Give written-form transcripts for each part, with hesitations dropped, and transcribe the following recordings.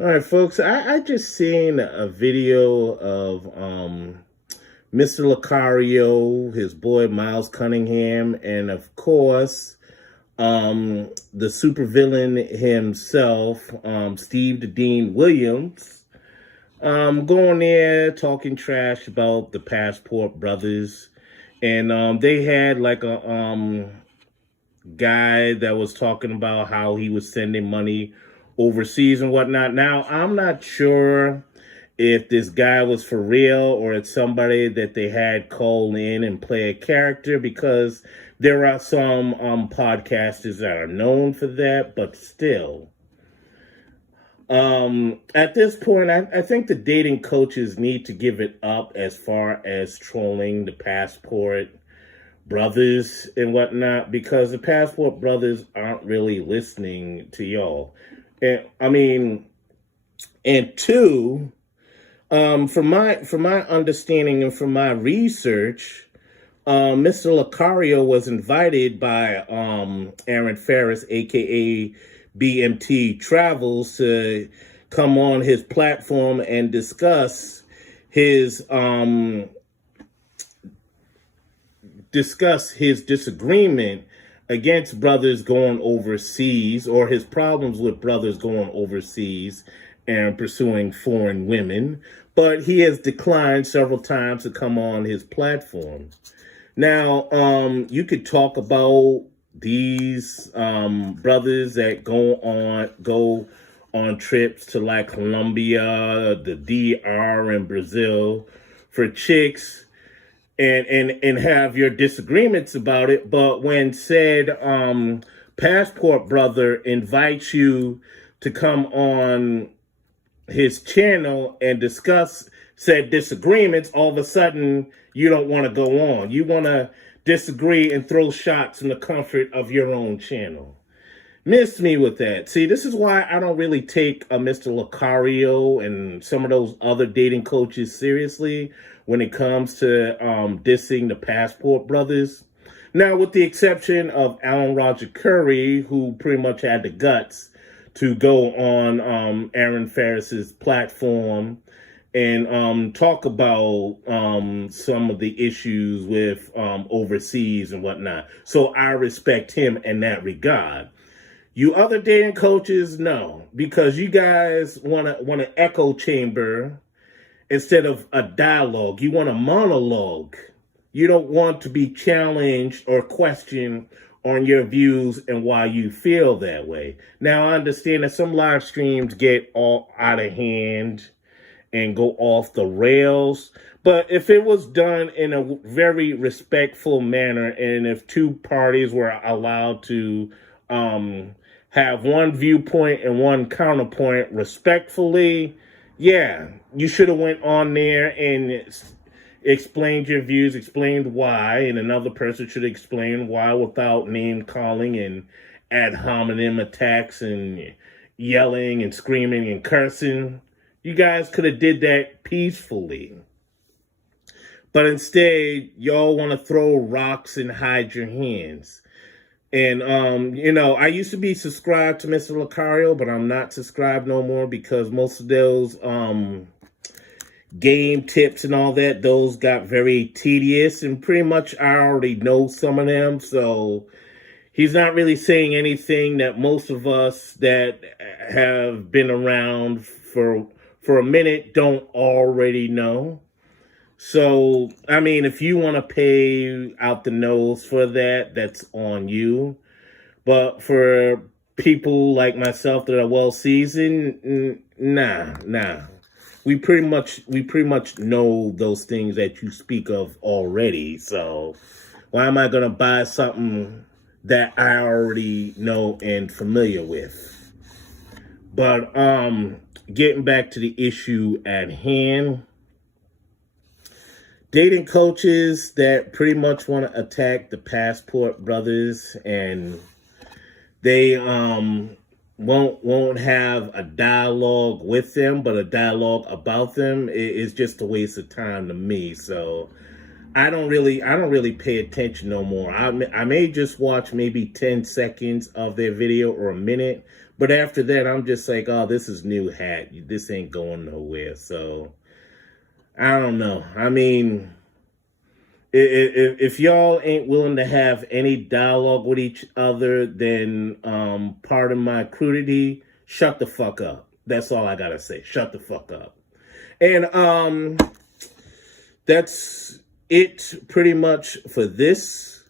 All right, folks. I just seen a video of Mr. Locario, his boy Miles Cunningham, and of course the supervillain himself, Steve the Dean Williams, going there talking trash about the Passport Brothers, and they had like a guy that was talking about how he was sending money overseas and whatnot. Now, I'm not sure if this guy was for real or it's somebody that they had call in and play a character, because there are some podcasters that are known for that, but still. At this point, I think the dating coaches need to give it up as far as trolling the Passport Brothers and whatnot, because the Passport Brothers aren't really listening to y'all. And I mean, and two, from my understanding and from my research, Mr. Locario was invited by Aaron Ferris, aka BMT Travels, to come on his platform and discuss his disagreement against brothers going overseas, or his problems with brothers going overseas and pursuing foreign women. But he has declined several times to come on his platform. Now, you could talk about these brothers that go on trips to like Colombia, the DR, and Brazil for chicks, and have your disagreements about it. But when said Passport Brother invites you to come on his channel and discuss said disagreements, all of a sudden you don't want to go on. You want to disagree and throw shots in the comfort of your own channel. Miss me with that. See, this is why I don't really take Mr. Locario and some of those other dating coaches seriously when it comes to dissing the Passport Brothers. Now, with the exception of Alan Roger Curry, who pretty much had the guts to go on Aaron Ferris's platform and talk about some of the issues with overseas and whatnot. So I respect him in that regard. You other dating coaches, no, because you guys want an echo chamber instead of a dialogue. You want a monologue. You don't want to be challenged or questioned on your views and why you feel that way. Now, I understand that some live streams get all out of hand and go off the rails, but if it was done in a very respectful manner, and if two parties were allowed to have one viewpoint and one counterpoint respectfully, yeah, you should have went on there and explained your views, explained why, and another person should explain why without name calling and ad hominem attacks and yelling and screaming and cursing. You guys could have did that peacefully. But instead, y'all want to throw rocks and hide your hands. And, I used to be subscribed to Mr. Locario, but I'm not subscribed no more, because most of those game tips and all that, those got very tedious, and pretty much I already know some of them. So he's not really saying anything that most of us that have been around for a minute don't already know. So, I mean, if you want to pay out the nose for that, that's on you. But for people like myself that are well seasoned, nah. We pretty much know those things that you speak of already. So why am I going to buy something that I already know and familiar with? But getting back to the issue at hand, dating coaches that pretty much want to attack the Passport Brothers, and they won't have a dialogue with them, but a dialogue about them is just a waste of time to me. So I don't really pay attention no more. I may just watch maybe 10 seconds of their video or a minute, But after that, I'm just like, oh, this is new hat. This ain't going nowhere. So I don't know. I mean, if y'all ain't willing to have any dialogue with each other, then pardon my crudity, shut the fuck up. That's all I gotta say. Shut the fuck up. And that's it pretty much for this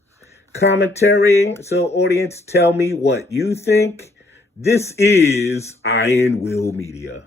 commentary. So audience, tell me what you think. This is Iron Will Media.